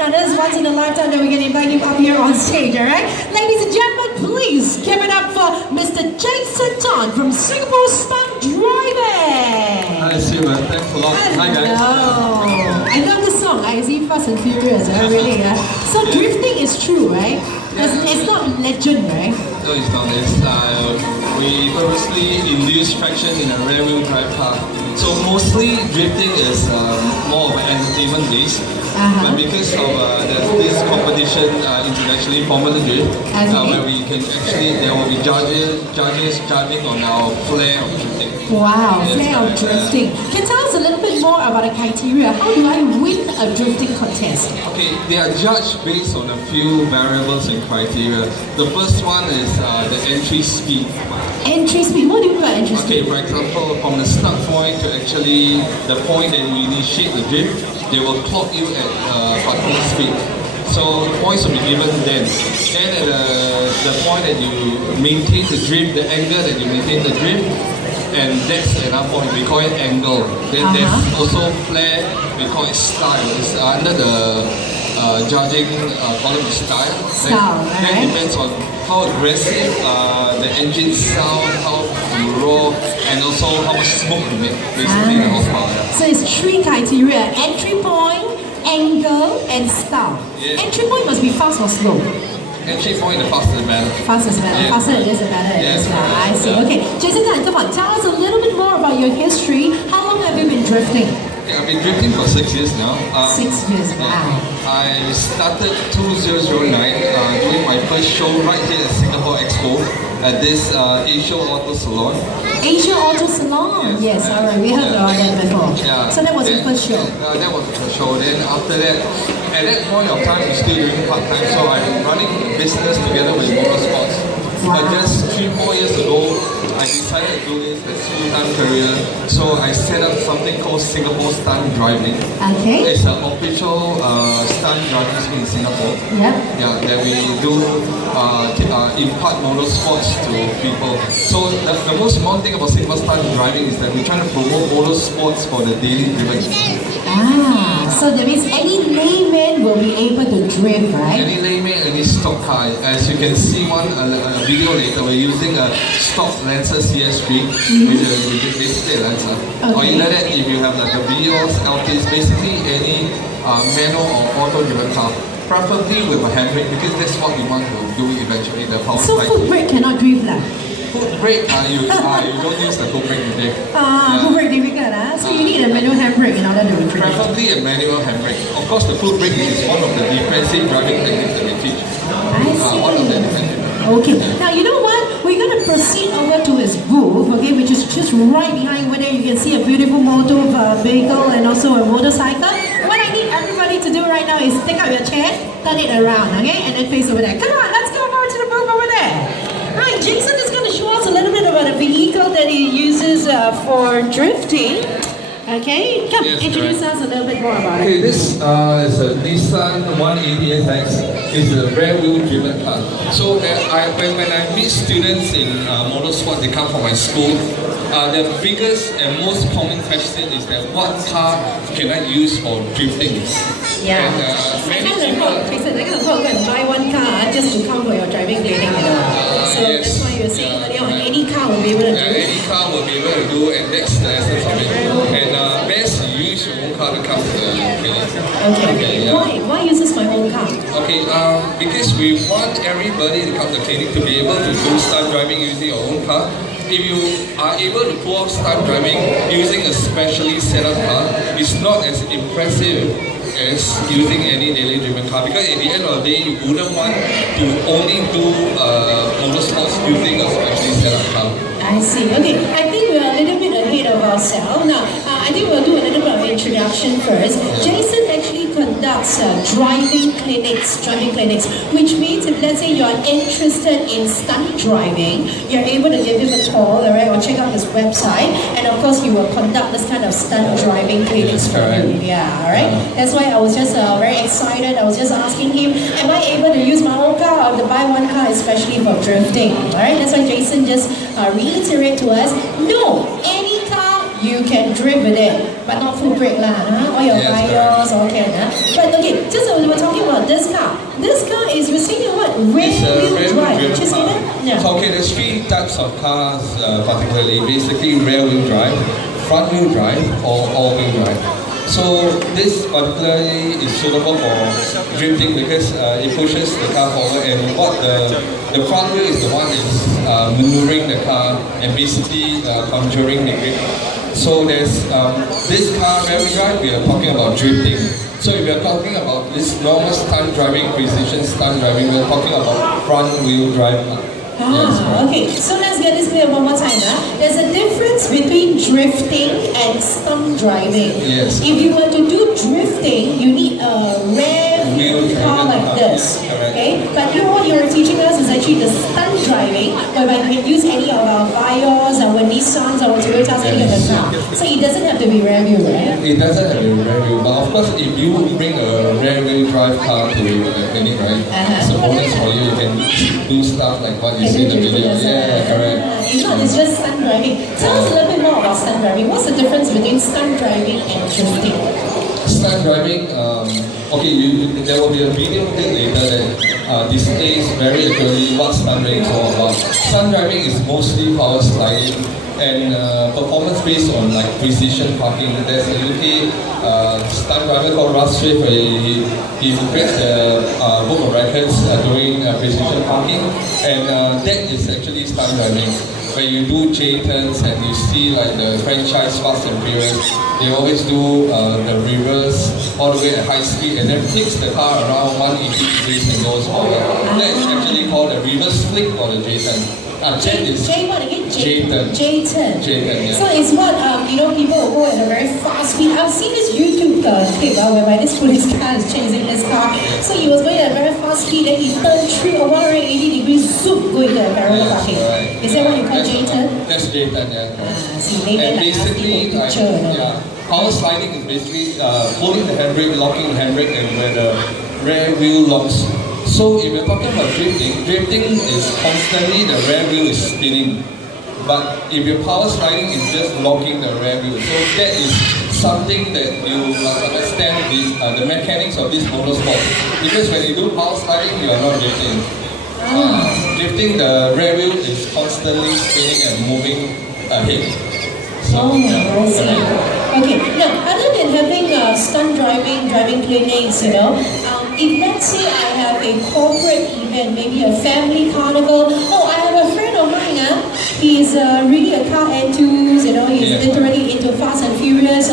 Now that is once in a lifetime that we're going to invite you up here on stage, alright? Ladies and gentlemen, please give it up for Mr. Jason Tan from Singapore Stunt Driving! Hi, Silver. Thanks a lot. Hi, guys. I love the song. I see Fast and Furious, really. So drifting is true, right? It's not legend, right? No, it's not. We purposely induce traction in a rear-wheel drive car. So mostly drifting is more of an entertainment base. But because of this competition internationally, Formula Drift, where we can actually, there will be judges judging on our flair of drifting. Wow, flair of drifting. Can you tell us a little bit more about the criteria? How do I win a drifting contest? Okay, they are judged based on a few variables and criteria. The first one is the entry speed. Entry speed? What do you mean by entry speed? Okay, for example, from the start point to actually the point that you initiate the drift, they will clock you at a particular speed. So points will be given then. Then at the point that you maintain the drift, the angle that you maintain the drift, and that's another point, we call it angle. Then there's also flair, we call it style. It's under the judging column of style. That depends on how aggressive the engine sound, how you roll, and also how much smoke you make, basically the horsepower. So it's three criteria: entry point, angle, and style. Entry point must be fast or slow? Entry point, the faster the better. Faster the better. Faster it is, the better it is. I see. Okay, Jason, come on, tell us a little bit more about your history. How long have you been drifting? I've been drifting for 6 years now. 6 years, wow. I started 2009 doing my first show right here at Singapore Expo at this Asia Auto Salon. Asia Auto Salon? Yes, alright, we heard about that before. So that was the first show? That was the first show. Then after that, at that point of time, we're still doing part-time, so I'm running a business together with motorsports. But just 3-4 years ago, I decided to do this as a full-time career. So I set up something called Singapore Stunt Driving. Okay. It's an official stunt driving school in Singapore. Yep. Yeah, that we do impart motorsports to people. So the most important thing about Singapore Stunt Driving is that we're trying to promote motorsports for the daily driven. So that means any layman will be able to drift, right? Any layman, any stock car. As you can see a video later, we're using a stock Lancer CS3, which is basically a Lancer. Or either that, if you have like a Vios, LTs, basically any manual or auto-driven car. Preferably with a handbrake, because that's what we want to do eventually, the power So foot brake cannot drift lah? Foot brake, you don't use the foot brake today. Foot brake difficult, so you need a manual handbrake in order to drift. Preferably a manual handbrake. Of course, the foot brake is one of the defensive driving techniques that we teach. I see. One of the defensive. Okay, now you know what? We're going to proceed over to his booth, okay, which is just right behind where you can see a beautiful motor vehicle and also a motorcycle. What I need everybody to do right now is take out your chair, turn it around, okay, and then face over there. Come on, let's go over to the booth over there. Right, Jason is going to show us a little bit about the vehicle that he uses for drifting. Okay, come, introduce us a little bit more about it. Okay, this is a Nissan 180SX. It's a rear-wheel driven car. So when I meet students in motorsport, they come from my school. The biggest and most common question is that what car can I use for drifting? Yeah. And, many people go and buy one car just to come for your driving training, you know. So that's why you're saying earlier on, any car will be able to do. Any car will be able to do, and that's the essence of it. And best you use your own car to come to the training. Okay. Why use my own car? Okay, because we want everybody to come to the clinic to be able to do stunt driving using your own car. If you are able to pull off stunt driving using a specially set up car, it's not as impressive as using any daily driven car, because at the end of the day, you wouldn't want to only do motorsports using a specially set up car. I see. Okay, I think we're a little bit ahead of ourselves. Now, I think we'll do a little bit of introduction first. Jason actually conducts driving clinics, which means if let's say you're interested in stunt driving, you're able to give him a call, alright, or check out his website, and of course you will conduct this kind of stunt driving clinics for you. Yeah, alright. That's why I was just very excited. I was just asking him, am I able to use my own car or to buy one car especially for drifting? Alright, that's why Jason just reiterate to us, no, any car you can drift with it, but not full brake lah. Huh? All your tires, all can. But okay, just we were talking about this car. This car is, we're saying what? Rear-wheel drive. Did you say that? Yeah. So okay, there's three types of cars particularly. Basically, rear-wheel drive, front-wheel drive, or all-wheel drive. So this particularly is suitable for drifting because it pushes the car forward, and what the front wheel is the one is maneuvering the car and basically conjuring the grip. So there's this car rear-wheel drive, we are talking about drifting. So if we are talking about this normal stunt driving, precision stunt driving, we are talking about front-wheel drive. Okay, so let's get this clear one more time. There's a difference between drifting and stunt driving. Yes. If you were to do drifting, you need a rear wheel car like this. Okay, but what you're teaching us is actually the stunt driving, whereby we can use any of our Vios, our Nissans, our Toyotas, any of the car. So it doesn't have to be rear wheel, right? It doesn't have to be rear wheel, but of course, if you bring a rear wheel drive car to the clinic, right, it's a bonus for you. You can do stuff like what you see in the video. Yeah, correct. It's not, it's just stunt driving. Tell us a little bit more about stunt driving. What's the difference between stunt driving and drifting? Stunt driving, okay, there will be a video later that displays very accurately what stunt driving is all about. Stunt driving is mostly power sliding and performance based on like precision parking. There's a UK stunt driver called Russ Swift. He breaks the book of records doing precision parking, and that is actually stunt driving. Where you do J-turns and you see like the franchise Fast and Furious, they always do the reverse all the way at high speed and then takes the car around 180 degrees and goes forward. That is actually called a reverse flick or the J-turn. J what again? J-turn. J-turn. J-turn, yeah. So it's what, people will go at a very fast speed. I've seen this YouTube clip whereby this police car is chasing this car. So he was going at a very fast speed, then he turned 180 degrees, zoom, going to a parallel parking. Right. Is that what you call J-turn? That's J-turn, yeah. See, and basically, power sliding is basically holding the handbrake, locking the handbrake, and where the rear wheel locks. So if you're talking about drifting is constantly the rear wheel is spinning. But if your power sliding is just locking the rear wheel. So that is something that you must understand the mechanics of this motorsport. Because when you do power sliding, you are not drifting. Drifting, the rear wheel is constantly spinning and moving ahead. So, I see. Okay, now other than having stunt driving clinics, if let's say I have a corporate event, maybe a family carnival, I have a friend of mine, he's really a car enthusiast, he's literally into Fast and Furious,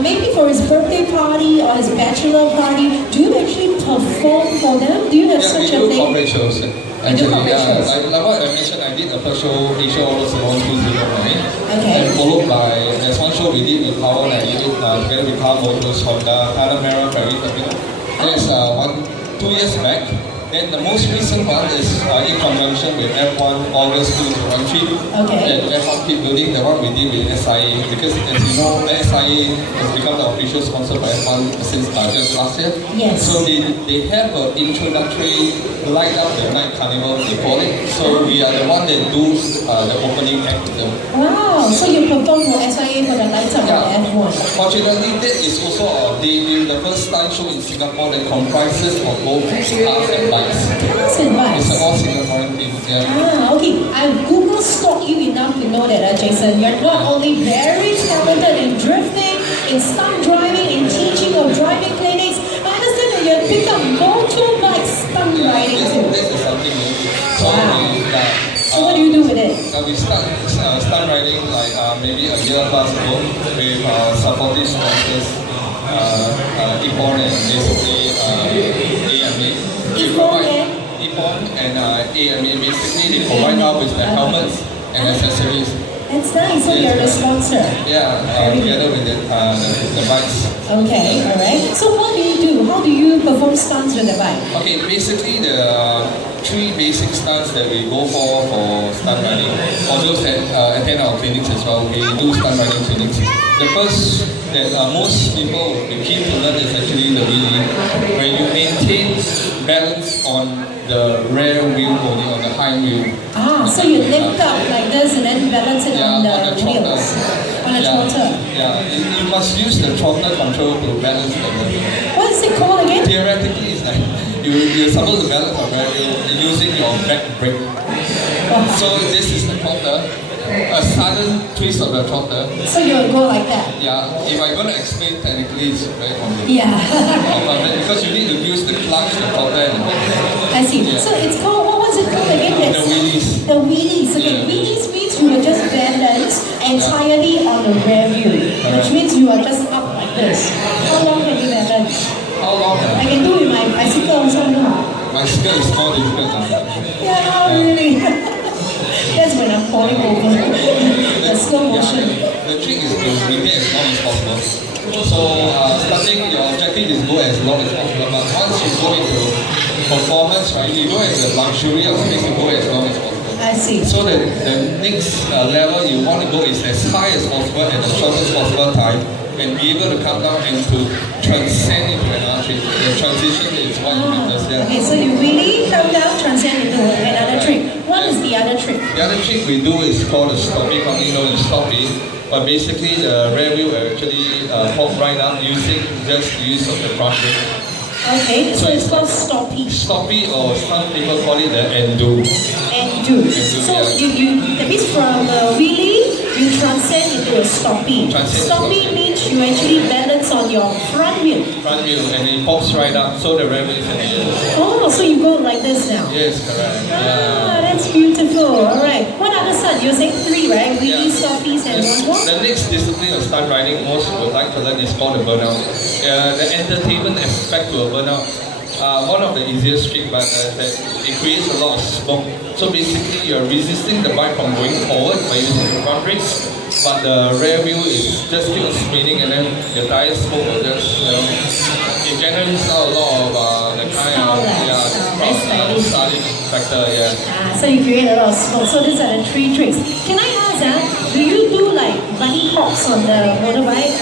maybe for his birthday party or his bachelor party, do you actually perform for them? Do you have such a thing? Yeah, we do corporate shows. Actually, like what I mentioned, I did a first show, Asia Auto Salon 209. Okay. And followed by, there's one show we did with Power, and I did it together with Car Motors, Honda, Panamera, Ferry, There's 2 years back. Then the most recent one is in conjunction with F1 August 2013. Okay. At F1 Pit Building, the one we did with SIA, because as you know, the SIA has become the official sponsor for F1 since just last year. Yes. So they have an introductory light up the night carnival, they call it. So we are the one that do the opening act with them. Wow, so you perform for SIA for the lights up of F1. Fortunately, that is also our debut, the first stunt show in Singapore that comprises of both cars and bikes. Cars and bikes? It's all Singaporean thing, Okay. I've Google stalked you enough to know that, Jason, you're not only very talented in drifting, in stunt driving, in teaching of driving clinics, I understand that you have picked up motorbike stunt riding too. This is something new. So so what do you do with it? We start stunt riding like maybe a year plus ago with supportive sponsors, Epon and basically AMA. Epon and AMA, basically they provide us with the helmets and accessories. That's nice, so you're the sponsor. Yeah, together with the bikes. Okay, alright. So what do you do? How do you perform stunts with the bike? Okay, basically there are 3 basic stunts that we go for stunt riding. For those that attend our clinics as well, we do stunt riding clinics. The first that most people will be keen to learn is actually the wheelie, where you maintain balance on the rear wheel only, on the hind wheel. So you lift up like this and then balance it on the wheels. On the throttle. Yeah, you must use the throttle control to balance the review. What is it called again? Theoretically, it's like you're supposed to balance on review using your back brake. So this is the throttle. A sudden twist of the throttle. So you'll go like that? Yeah, if I'm going to explain technically, it's very complicated. Yeah. Because you need to use the clutch, the throttle, and the brake. I see. Yeah. So it's called, what was it called again? The wheelies. The wheelies. Okay, Yeah. wheelies means you will just balance entirely on the rear view, which means you are just up like this. How long can you balance? How long? I can do with my bicycle also. Bicycle is more difficult than that. Yeah, really. That's when I'm falling over. The slow motion. The trick is to maintain as long as possible. So starting, your objective is go as long as possible. But once you go into performance, right, you go into the luxury of space to go as long as possible. I see. So the next level you want to go is as high as possible at the shortest possible time, and be able to come down and to transcend into another trick. The transition is what you matters. Yeah. Okay, so you really come down, transcend into another trick. What is the other trick? The other trick we do is called the stoppie, commonly known as stoppie. But basically the rear wheel will actually pop right up using just the use of the front brake. Okay, so it's called stoppie. Stoppie, or some people call it the endo. Endo. So that means from the wheelie, you transcend into a stoppie. Stoppie means you actually balance on your front wheel. Front wheel, and it pops right up, so the rear wheel is in the air. Oh, so you go like this now? Yes, correct. Ah, that's beautiful. Alright. What other stunt? You're saying 3, right? Wheelie, Yeah. stoppies, and one more? The next discipline of stunt riding most would like to learn is called the burnout. The entertainment aspect to a burnout. One of the easiest tricks, but it creates a lot of smoke. So basically, you're resisting the bike from going forward by using the front brakes, but the rear wheel is just still spinning, and then the tire smoke will just, it generates out a lot of the kind of styling factor. Yeah. So you create a lot of smoke. So these are the 3 tricks. Can I ask, do you do like bunny hops on the motorbike?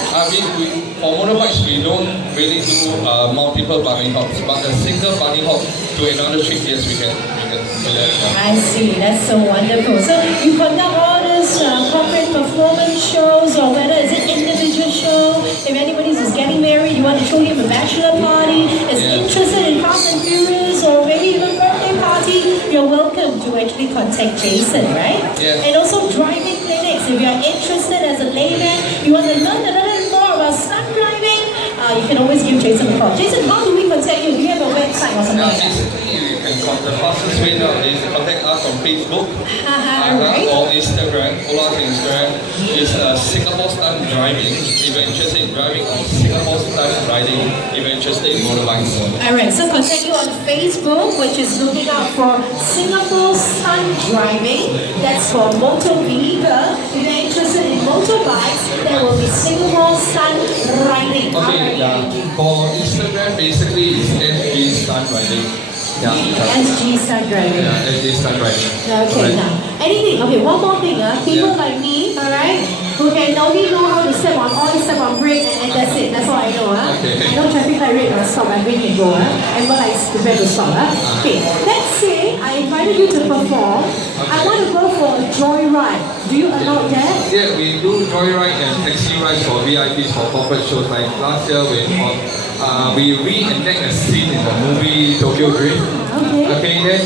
For motorbikes, we don't really do multiple bunny hops, but a single bunny hop to another trick, yes, we can do that. I see, that's so wonderful. So you conduct all these corporate performance shows, or whether it's an individual show, if anybody's just getting married, you want to show him a bachelor party, is interested in Fast and Furious, or maybe even birthday party, you're welcome to actually contact Jason, right? Yeah. And also driving clinics, if you're interested as a layman, you want to learn a little more about stunt driving, you can always give Jason a call. Jason, how do we contact you? Do you have a website or something like that? Basically, you can the fastest way nowadays to contact us on Facebook Right. or Instagram. Follow us on Instagram. It's Singapore Stunt Driving if you're interested in driving, or Singapore Stunt Riding if you're interested in motorbikes. Alright, so contact you on Facebook, which is looking out for Singapore Stunt Driving. That's for motor vehicle. If you're interested in motorbikes, there will be Singapore Stunt Riding. Okay, yeah. For Instagram, basically it's SG Stunt Riding. Yeah. SG Stunt Driving. Yeah, SG Stunt Riding. Okay, now, anything, okay, one more thing, people like me, alright, who can only know how to step on oil, step on brake, and that's it, that's all I know. Okay. I know traffic light red or stop, and brake and go, and what I prepare to stop. Okay, let's say I invited you to perform, I want to go for a joyride. Do you allow that? Yeah, we do joyride and taxi rides for VIPs for corporate shows. Like last year, we reenact a scene in the movie Tokyo Drift. Okay, then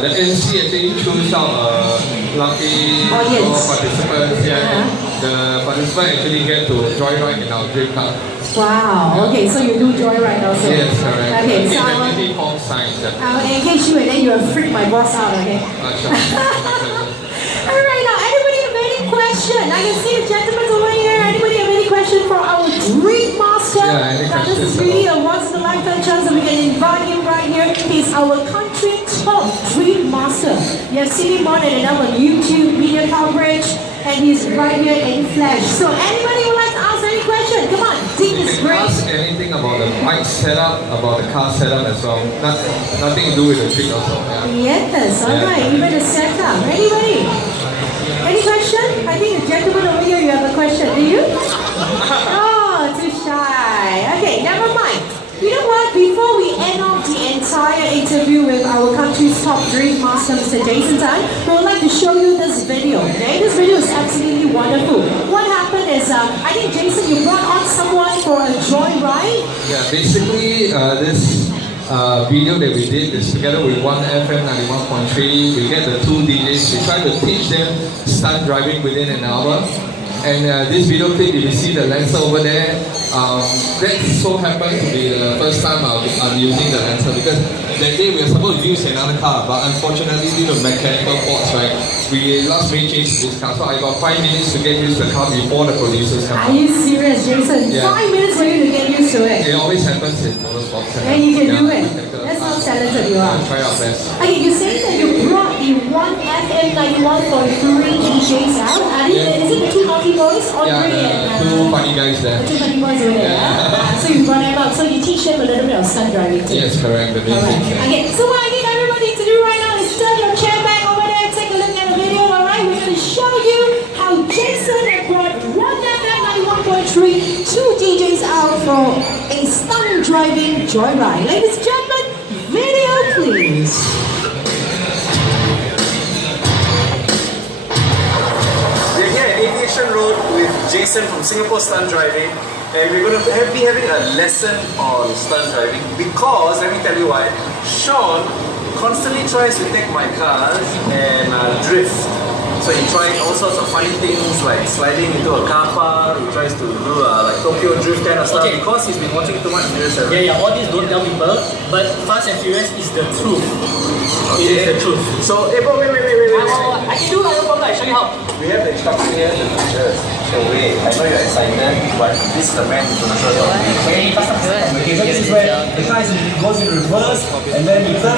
the MC actually choose out lucky participants. Yeah, the participants actually get to joyride in our drift car. Wow, okay, so you do joyride also? Yes, correct. Okay, so It's called science. I'll engage you and then you'll freak my boss out, okay? Sure. Alright, now anybody have any question? I can see the gentlemen over here. Anybody have any question for our Driftmaster? Yeah, any now this is questions really a once in a lifetime chance that we can invite him right here. He's our country top Driftmaster. You have seen him on and enough on YouTube, media coverage, and he's right here in flash. So anybody would like to ask any question? Come on, team is great. Ask anything about the mic setup, about the car setup as well. Nothing to do with the trick also. Yeah. Yes, alright, even the setup. Anybody? Any question? I think the gentleman over here, you have a question. Do you? Oh, too shy. Okay, never mind. You know what? But before we end off the entire interview with our country's top Driftmaster, Mr. Jason Tan, we would like to show you this video. Okay, this video is absolutely wonderful. What happened is, I think Jason, you brought on someone for a joyride. Yeah, basically this video that we did is together with one FM 91.3. We get the two DJs. We try to teach them stunt driving within an hour. And this video clip, if you see the Lancer over there, that so happened to be the first time I'm using the Lancer, because that day we were supposed to use another car, but unfortunately due to mechanical faults, right, we last minute changed this car. So I got 5 minutes to get used to the car before the producers come. Are you serious, Jason? Yeah. 5 minutes for you to get used to it. It always happens in motorsports. And you can do it. That's how talented you are. Try our best. Okay, you say that you brought the 1FM 91.3 DJs out. Is it the two naughty boys? Andre and two funny guys there. Two funny boys over there. So you brought them out. So you teach them a little bit of stunt driving too. Yes, correct. The Alright. Okay, so what I need everybody to do right now is turn your chair back over there and take a look at the video. Alright, we're going to show you how Jason had brought 1FM 91.3 two DJs out for a stunt driving joyride. Ladies and gentlemen, video please. We're here at Aviation Road with Jason from Singapore Stunt Driving, and we're going to be having a lesson on stunt driving because, let me tell you why, Sean constantly tries to take my cars and drift. So he tried all sorts of funny things like sliding into a car park. He tries to do like Tokyo drift kind of stuff because he's been watching too much Furious 7. Yeah, all these don't tell people, but Fast and Furious is the truth. Okay. It is the truth. So, hey bro, wait. I can do that, no problem. I show you how. We have the instruction here to teach us. So wait, I know you're excited, but this is the man who's going to show you. Okay, Fast and Furious. Okay, so this is where the car goes in reverse and then we turn